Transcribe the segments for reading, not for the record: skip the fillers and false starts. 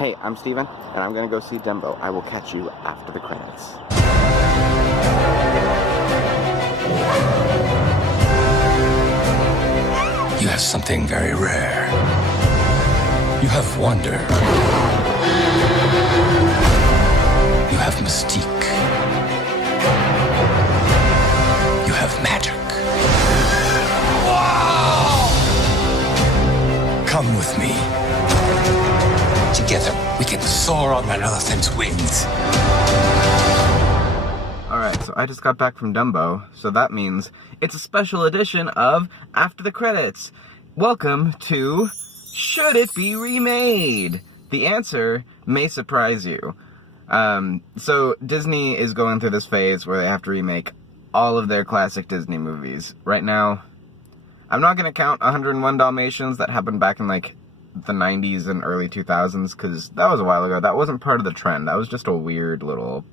Hey, I'm Steven, and I'm gonna go see Dumbo. I will catch you after the credits. You have something very rare. You have wonder. You have mystique. You have magic. Wow! Come with me. Together, we can soar on that elephant's wings. Alright, so I just got back from Dumbo, so that means it's a special edition of After the Credits. Welcome to Should It Be Remade? The answer may surprise you. So Disney is going through this phase where they have to remake all of their classic Disney movies. Right now, I'm not going to count 101 Dalmatians that happened back in like the 90s and early 2000s, because that was a while ago. That wasn't part of the trend. That was just a weird little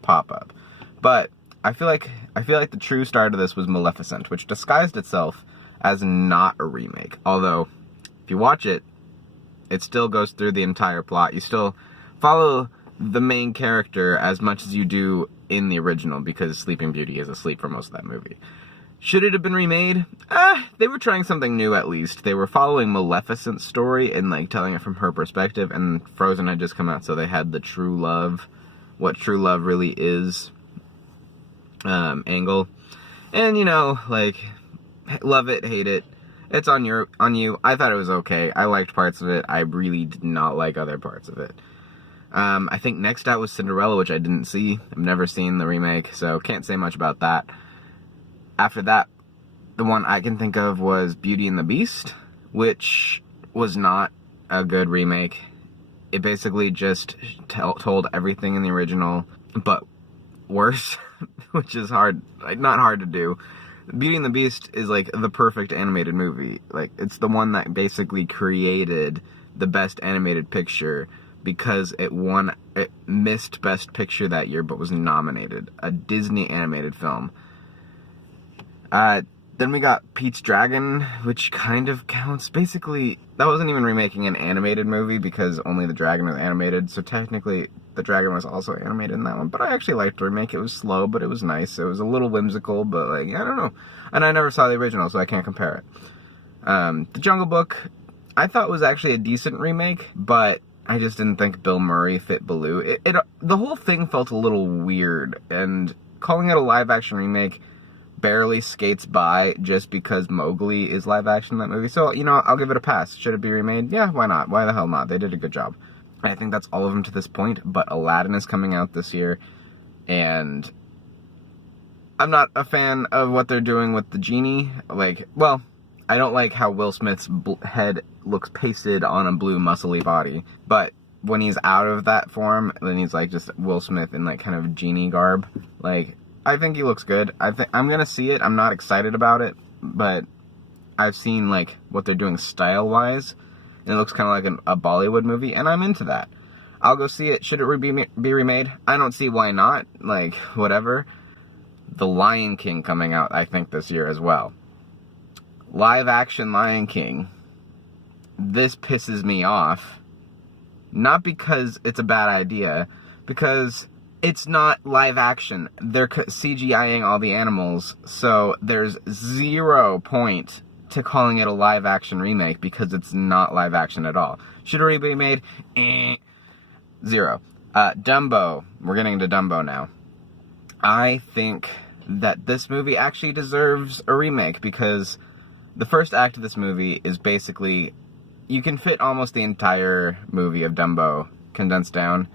pop-up. But I feel like the true start of this was Maleficent, which disguised itself as not a remake. Although, if you watch it, it still goes through the entire plot. You still follow the main character as much as you do in the original, because Sleeping Beauty is asleep for most of that movie. Should it have been remade? They were trying something new at least. They were following Maleficent's story and like telling it from her perspective, and Frozen had just come out, so they had the true love, what true love really is, angle. And you know, like, love it, hate it, it's on you. I thought it was okay. I liked parts of it. I really did not like other parts of it. I think next out was Cinderella, which I didn't see. I've never seen the remake, so can't say much about that. After that, the one I can think of was Beauty and the Beast, which was not a good remake. It basically just told everything in the original, but worse, which is hard, like, not hard to do. Beauty and the Beast is like the perfect animated movie. Like, it's the one that basically created the best animated picture, because it missed Best Picture that year, but was nominated. A Disney animated film. Then we got Pete's Dragon, which kind of counts. Basically, that wasn't even remaking an animated movie, because only the dragon was animated, so technically the dragon was also animated in that one. But I actually liked the remake. It was slow, but it was nice. It was a little whimsical, but like, I don't know. And I never saw the original, so I can't compare it. The Jungle Book, I thought was actually a decent remake, but I just didn't think Bill Murray fit Baloo. The whole thing felt a little weird, and calling it a live-action remake barely skates by just because Mowgli is live action in that movie. So, you know, I'll give it a pass. Should it be remade? Yeah, why not? Why the hell not? They did a good job. I think that's all of them to this point, but Aladdin is coming out this year, and I'm not a fan of what they're doing with the genie. Like, well, I don't like how Will Smith's head looks pasted on a blue muscly body, but when he's out of that form, then he's like just Will Smith in like kind of genie garb. Like, I think he looks good. I'm gonna see it. I'm not excited about it, but I've seen like what they're doing style-wise, and it looks kind of like a Bollywood movie, and I'm into that. I'll go see it. Should it be remade? I don't see why not. Like, whatever. The Lion King coming out, I think, this year as well. Live-action Lion King. This pisses me off. Not because it's a bad idea, because it's not live action. They're CGIing all the animals, so there's 0 point to calling it a live action remake, because it's not live action at all. Should it be made? 0. Dumbo. We're getting into Dumbo now. I think that this movie actually deserves a remake, because the first act of this movie is basically, you can fit almost the entire movie of Dumbo condensed down.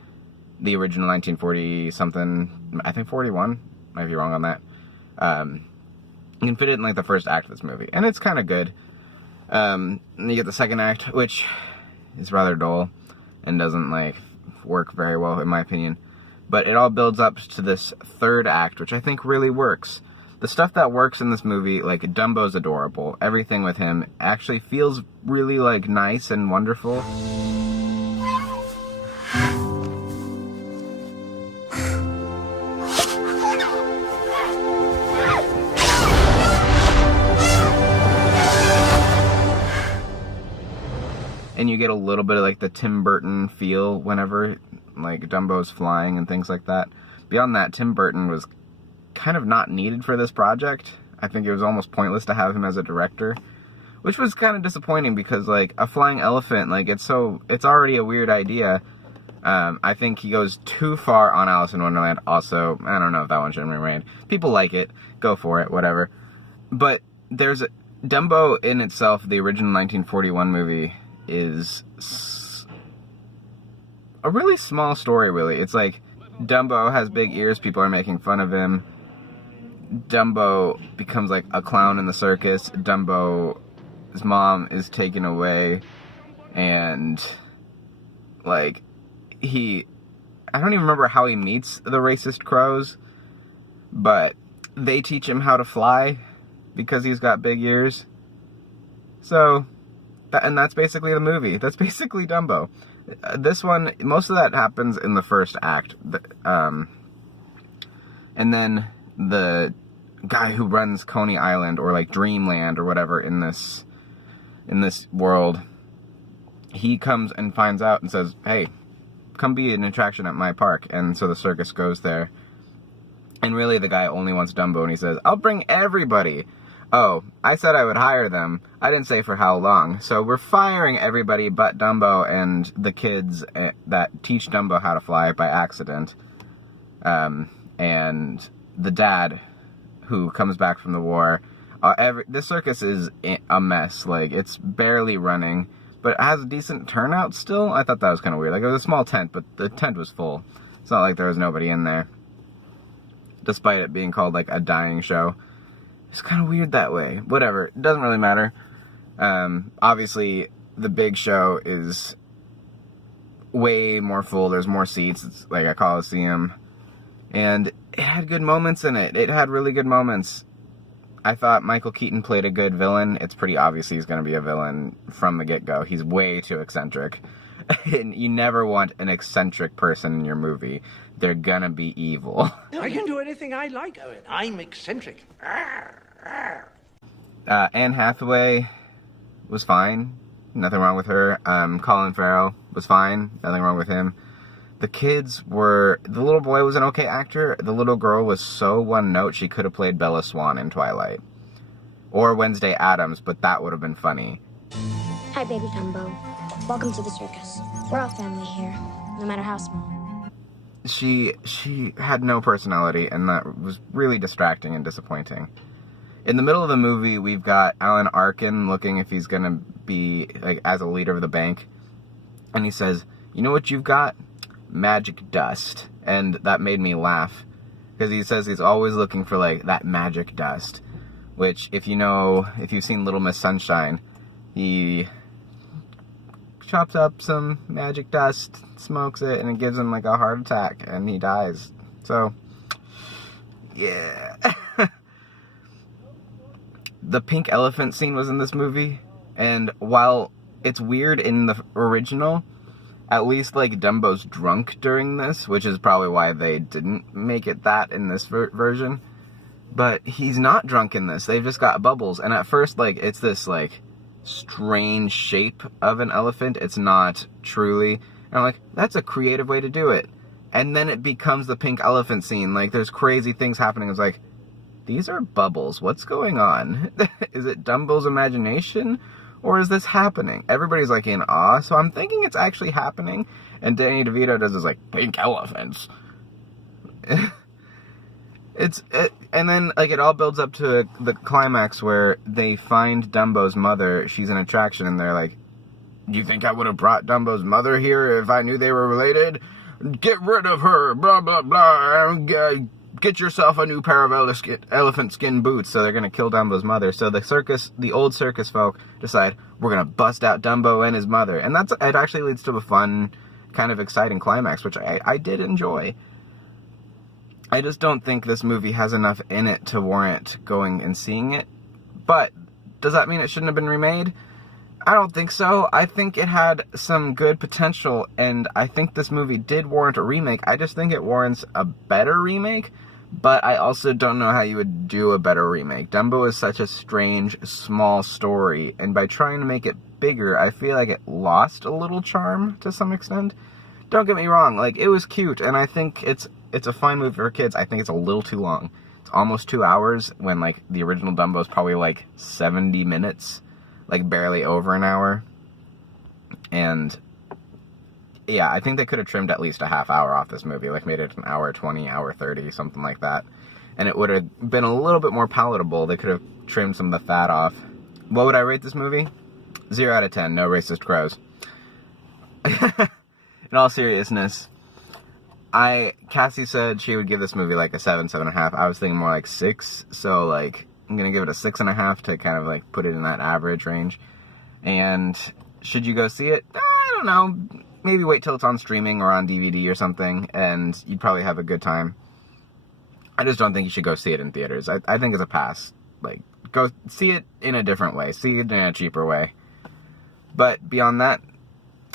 The original 1940-something, I think 41, might be wrong on that. You can fit it in like the first act of this movie, and it's kind of good. And you get the second act, which is rather dull, and doesn't like work very well in my opinion. But it all builds up to this third act, which I think really works. The stuff that works in this movie, like Dumbo's adorable. Everything with him actually feels really like nice and wonderful. And you get a little bit of like the Tim Burton feel whenever like Dumbo's flying and things like that. Beyond that, Tim Burton was kind of not needed for this project. I think it was almost pointless to have him as a director, which was kind of disappointing because like a flying elephant, like it's already a weird idea. I think he goes too far on Alice in Wonderland. Also, I don't know if that one should have been remade. People like it, go for it, whatever. But there's Dumbo in itself, the original 1941 movie, is a really small story, really. It's like Dumbo has big ears, people are making fun of him. Dumbo becomes like a clown in the circus. Dumbo's mom is taken away, and like I don't even remember how he meets the racist crows, but they teach him how to fly because he's got big ears. So, that's basically the movie. That's basically Dumbo. This one, most of that happens in the first act. And then the guy who runs Coney Island, or like Dreamland or whatever in this world, he comes and finds out and says, hey, come be an attraction at my park. And so the circus goes there. And really the guy only wants Dumbo, and he says, I'll bring everybody. Oh, I said I would hire them. I didn't say for how long. So we're firing everybody but Dumbo and the kids that teach Dumbo how to fly by accident. And the dad who comes back from the war. This circus is a mess. Like, it's barely running, but it has a decent turnout still. I thought that was kind of weird. Like, it was a small tent, but the tent was full. It's not like there was nobody in there, despite it being called, like, a dying show. It's kind of weird that way. Whatever. It doesn't really matter. Obviously, the big show is way more full. There's more seats. It's like a Coliseum. And it had good moments in it. It had really good moments. I thought Michael Keaton played a good villain. It's pretty obvious he's going to be a villain from the get-go. He's way too eccentric. And you never want an eccentric person in your movie. They're gonna be evil. I can do anything I like, Owen. I'm eccentric. Anne Hathaway was fine. Nothing wrong with her. Colin Farrell was fine. Nothing wrong with him. The little boy was an okay actor. The little girl was so one note, she could have played Bella Swan in Twilight. Or Wednesday Addams, but that would have been funny. Hi, baby Dumbo. Welcome to the circus. We're all family here, no matter how small. She had no personality, and that was really distracting and disappointing. In the middle of the movie, we've got Alan Arkin looking if he's gonna be, like, as a leader of the bank. And he says, you know what you've got? Magic dust. And that made me laugh, because he says he's always looking for, like, that magic dust. Which, if you've seen Little Miss Sunshine, he chops up some magic dust, smokes it, and it gives him, like, a heart attack, and he dies. So, yeah. The pink elephant scene was in this movie, and while it's weird in the original, at least, like, Dumbo's drunk during this, which is probably why they didn't make it that in this version. But he's not drunk in this. They've just got bubbles, and at first, like, it's this, like, strange shape of an elephant. It's not truly. And I'm like, that's a creative way to do it. And then it becomes the pink elephant scene. Like, there's crazy things happening. It's like, these are bubbles. What's going on? Is it Dumbo's imagination? Or is this happening? Everybody's, like, in awe. So I'm thinking it's actually happening. And Danny DeVito does this, like, pink elephants. And then, like, it all builds up to the climax where they find Dumbo's mother. She's an attraction, and they're like, you think I would have brought Dumbo's mother here if I knew they were related? Get rid of her, blah, blah, blah. Get yourself a new pair of elephant skin boots. So they're going to kill Dumbo's mother. So the old circus folk decide, we're going to bust out Dumbo and his mother. And it actually leads to a fun, kind of exciting climax, which I did enjoy. I just don't think this movie has enough in it to warrant going and seeing it. But does that mean it shouldn't have been remade? I don't think so. I think it had some good potential, and I think this movie did warrant a remake. I just think it warrants a better remake, but I also don't know how you would do a better remake. Dumbo is such a strange, small story, and by trying to make it bigger, I feel like it lost a little charm to some extent. Don't get me wrong, like, it was cute, and I think it's a fine movie for kids. I think it's a little too long. It's almost 2 hours, when, like, the original Dumbo is probably, like, 70 minutes. Like, barely over an hour. And, yeah, I think they could have trimmed at least a half hour off this movie. Like, made it an hour 20, hour 30, something like that. And it would have been a little bit more palatable. They could have trimmed some of the fat off. What would I rate this movie? 0 out of 10, no racist crows. In all seriousness, Cassie said she would give this movie like a 7, 7.5. I was thinking more like 6, so like I'm gonna give it a 6.5 to kind of like put it in that average range. And should you go see it? I don't know. Maybe wait till it's on streaming or on DVD or something, and you'd probably have a good time. I just don't think you should go see it in theaters. I think it's a pass. Like, go see it in a different way. See it in a cheaper way. But beyond that,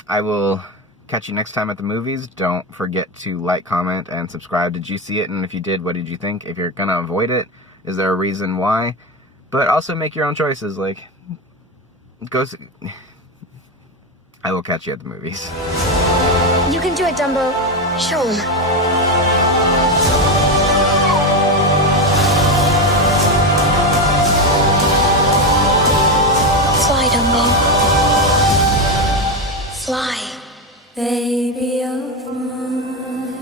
I will catch you next time at the movies. Don't forget to like, comment, and subscribe. Did you see it? And if you did, what did you think? If you're gonna avoid it, is there a reason why? But also make your own choices. Like, go see... I will catch you at the movies. You can do it, Dumbo. Show 'em. Fly, Dumbo. Fly. Baby of mine.